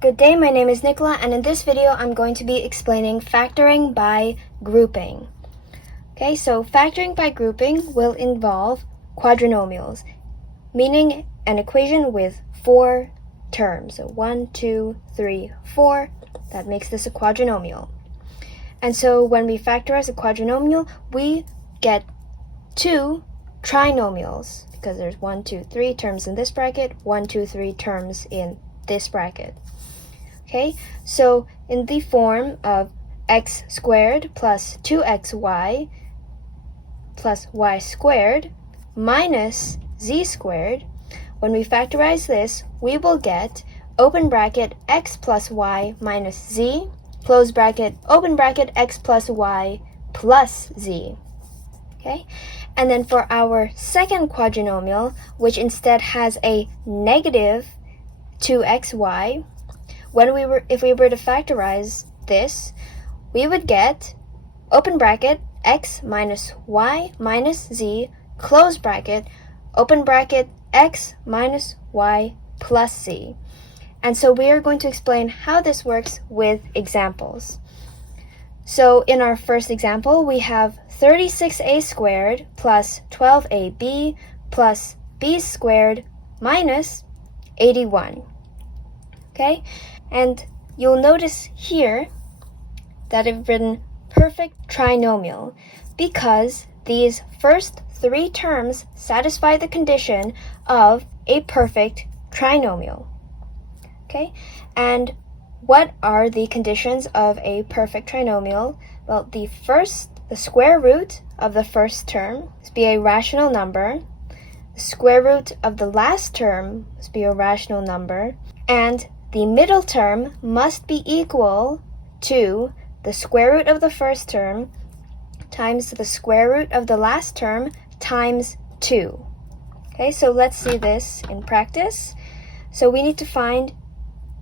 Good day, my name is Nicola, and in this video I'm going to be explaining factoring by grouping. Okay, so factoring by grouping will involve quadrinomials, meaning an equation with 4 terms. So 1, 2, 3, 4, that makes this a quadrinomial. And so when we factorize a quadrinomial, we get 2 trinomials, because there's 1, 2, 3 terms in this bracket, 1, 2, 3 terms in this bracket. Okay, so in the form of x squared plus 2xy plus y squared minus z squared, when we factorize this, we will get open bracket x plus y minus z, close bracket, open bracket x plus y plus z. Okay, and then for our second quadrinomial, which instead has a negative 2xy, if we were to factorize this, we would get open bracket x minus y minus z, close bracket, open bracket x minus y plus z. And so we are going to explain how this works with examples. So in our first example, we have 36a squared plus 12ab plus b squared minus 81. Okay, and you'll notice here that I've written perfect trinomial because these first 3 terms satisfy the condition of a perfect trinomial. Okay, and what are the conditions of a perfect trinomial? Well, the square root of the first term must be a rational number, the square root of the last term must be a rational number, and the middle term must be equal to the square root of the first term times the square root of the last term times 2. Okay, so let's see this in practice. So we need to find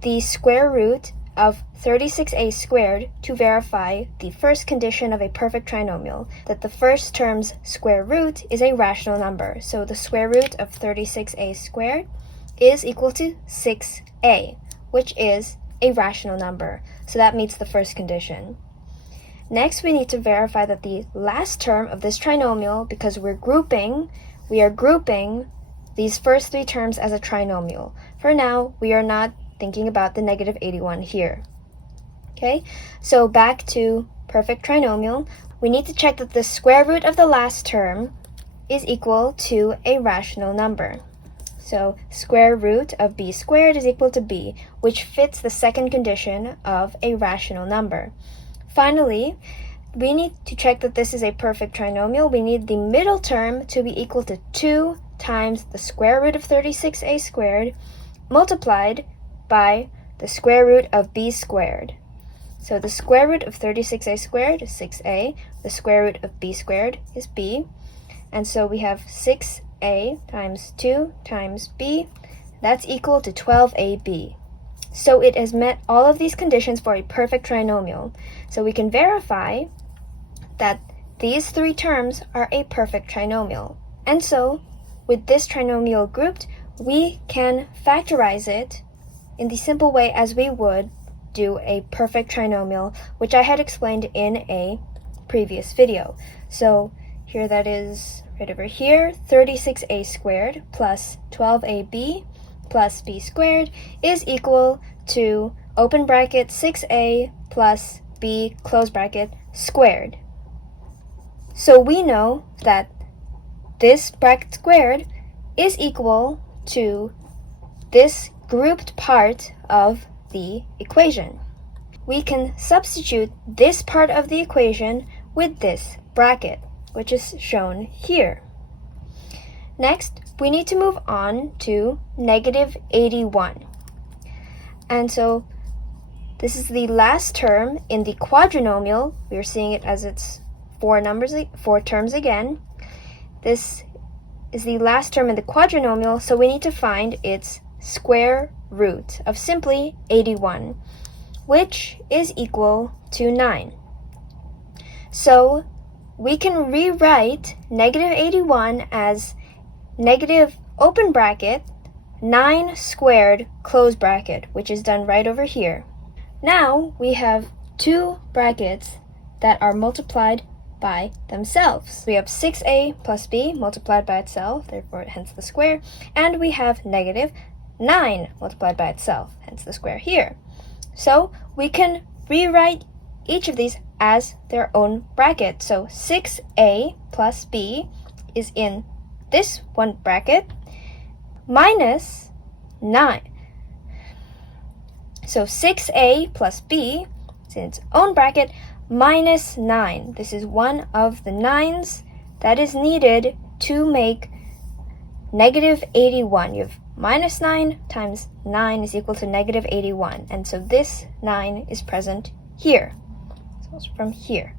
the square root of 36a squared to verify the first condition of a perfect trinomial, that the first term's square root is a rational number. So the square root of 36a squared is equal to 6a, which is a rational number. So that meets the first condition. Next, we need to verify that the last term of this trinomial, because we are grouping these first 3 terms as a trinomial. For now, we are not thinking about the negative 81 here. Okay, so back to perfect trinomial, we need to check that the square root of the last term is equal to a rational number. So square root of b squared is equal to b, which fits the second condition of a rational number. Finally, we need to check that this is a perfect trinomial. We need the middle term to be equal to 2 times the square root of 36a squared multiplied by the square root of b squared. So the square root of 36a squared is 6a, the square root of b squared is b, and so we have 6a times 2 times b, that's equal to 12ab. So it has met all of these conditions for a perfect trinomial. So we can verify that these 3 terms are a perfect trinomial. And so with this trinomial grouped, we can factorize it in the simple way as we would do a perfect trinomial, which I had explained in a previous video. So here that is right over here, 36a squared plus 12ab plus b squared is equal to open bracket 6a plus b close bracket squared. So we know that this bracket squared is equal to this grouped part of the equation. We can substitute this part of the equation with this bracket, which is shown here. Next, we need to move on to negative 81. And so this is the last term in the quadrinomial. We're seeing it as it's 4 terms again. This is the last term in the quadrinomial, so we need to find its square root of simply 81, which is equal to 9. So we can rewrite negative 81 as negative open bracket 9 squared close bracket, which is done right over here. Now we have two brackets that are multiplied by themselves. We have 6a plus b multiplied by itself, therefore hence the square, and we have negative 9 multiplied by itself, hence the square here. So we can rewrite each of these as their own bracket. So 6a plus b is in this one bracket minus 9. So 6a plus b is in its own bracket minus 9. This is one of the 9s that is needed to make negative 81. You have minus 9 times 9 is equal to negative 81. And so this 9 is present here. So it's from here.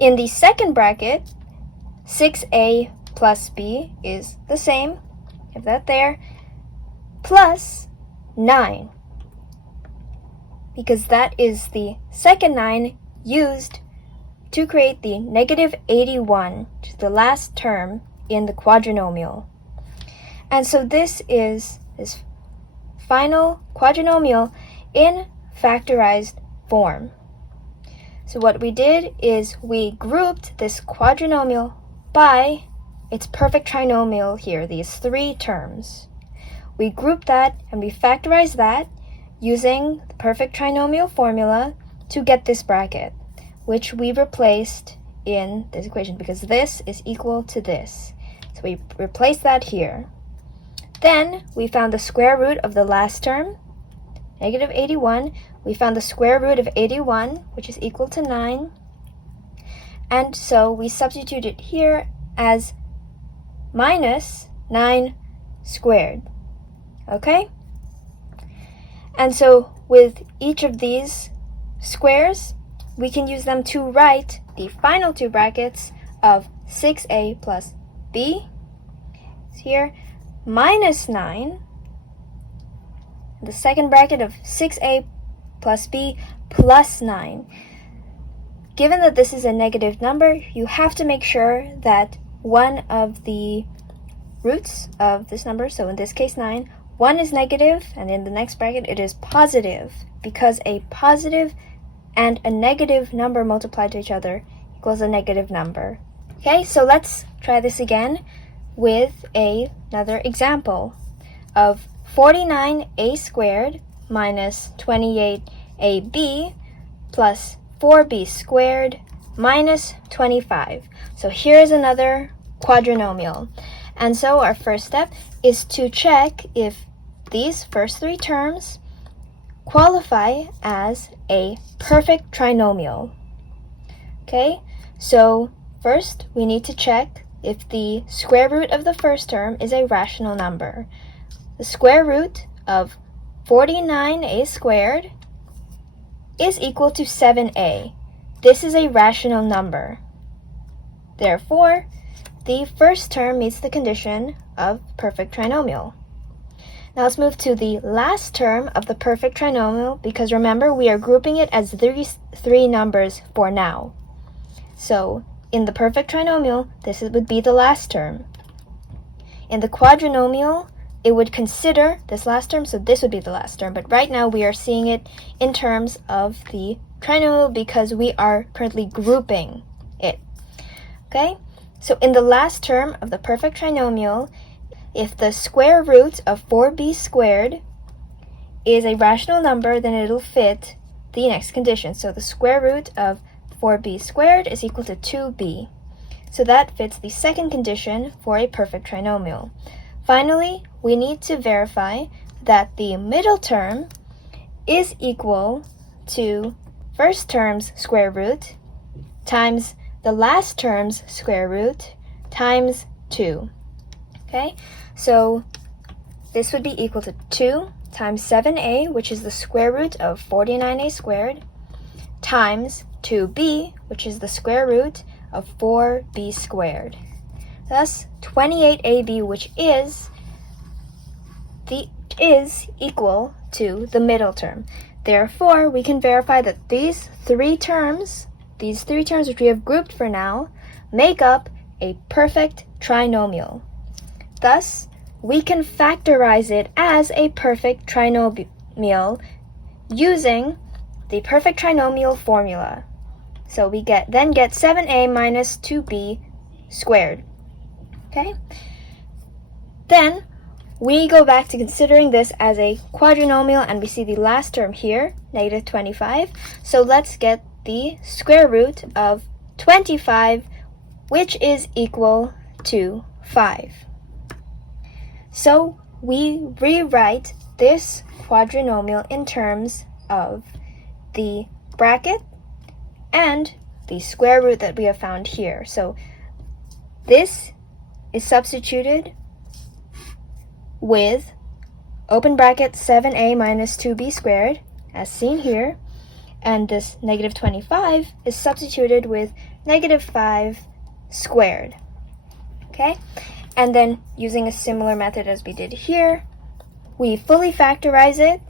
In the second bracket, 6a plus b is the same. Have that there. Plus 9. Because that is the second 9 used to create the negative 81, which is the last term in the quadrinomial. And so this is this final quadrinomial in factorized form. So what we did is we grouped this quadrinomial by its perfect trinomial here, these three terms. We grouped that and we factorized that using the perfect trinomial formula to get this bracket, which we replaced in this equation because this is equal to this. So we replaced that here. Then we found the square root of the last term, negative 81. We found the square root of 81, which is equal to 9. And so we substitute it here as minus 9 squared. Okay? And so with each of these squares, we can use them to write the final two brackets of 6a plus b here, minus 9, the second bracket of 6a plus b plus 9. Given that this is a negative number, you have to make sure that one of the roots of this number, so in this case 9, one is negative, and in the next bracket it is positive, because a positive and a negative number multiplied to each other equals a negative number. Okay, so let's try this again with another example of 49a squared minus 28ab plus 4b squared minus 25. So here's another quadrinomial. And so our first step is to check if these first three terms qualify as a perfect trinomial. Okay, so first we need to check if the square root of the first term is a rational number. The square root of 49a squared is equal to 7a. This is a rational number. Therefore, the first term meets the condition of perfect trinomial. Now let's move to the last term of the perfect trinomial, because remember we are grouping it as three numbers for now. So in the perfect trinomial, this would be the last term. In the quadrinomial, it would consider this last term, so this would be the last term. But right now we are seeing it in terms of the trinomial because we are currently grouping it. Okay? So in the last term of the perfect trinomial, if the square root of 4b squared is a rational number, then it'll fit the next condition. So the square root of 4b squared is equal to 2b. So that fits the second condition for a perfect trinomial. Finally, we need to verify that the middle term is equal to first term's square root times the last term's square root times 2. Okay, so this would be equal to 2 times 7a, which is the square root of 49a squared, times 2b, which is the square root of 4b squared. Thus, 28ab, which is equal to the middle term. Therefore, we can verify that these three terms which we have grouped for now, make up a perfect trinomial. Thus, we can factorize it as a perfect trinomial using the perfect trinomial formula. So we then get 7a minus 2b squared. Okay? Then we go back to considering this as a quadrinomial, and we see the last term here, negative 25. So let's get the square root of 25, which is equal to 5. So we rewrite this quadrinomial in terms of the bracket and the square root that we have found here. So this is substituted with open bracket 7a minus 2b squared, as seen here, and this negative 25 is substituted with negative 5 squared. Okay? And then using a similar method as we did here, we fully factorize it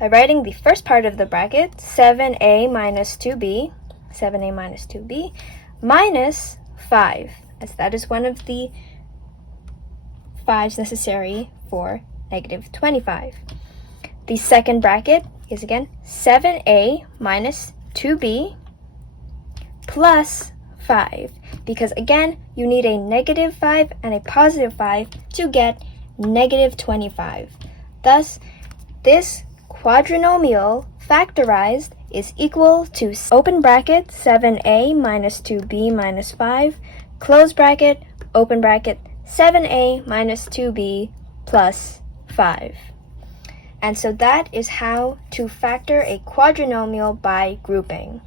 by writing the first part of the bracket, 7a minus 2b, 7a minus 2b, minus 5, as that is one of the 5's necessary for negative 25. The second bracket is again 7a minus 2b plus 5, because again, you need a negative 5 and a positive 5 to get negative 25. Thus, this quadrinomial factorized is equal to open bracket 7a minus 2b minus 5, close bracket, open bracket 7a minus 2b plus 5. And so that is how to factor a quadrinomial by grouping.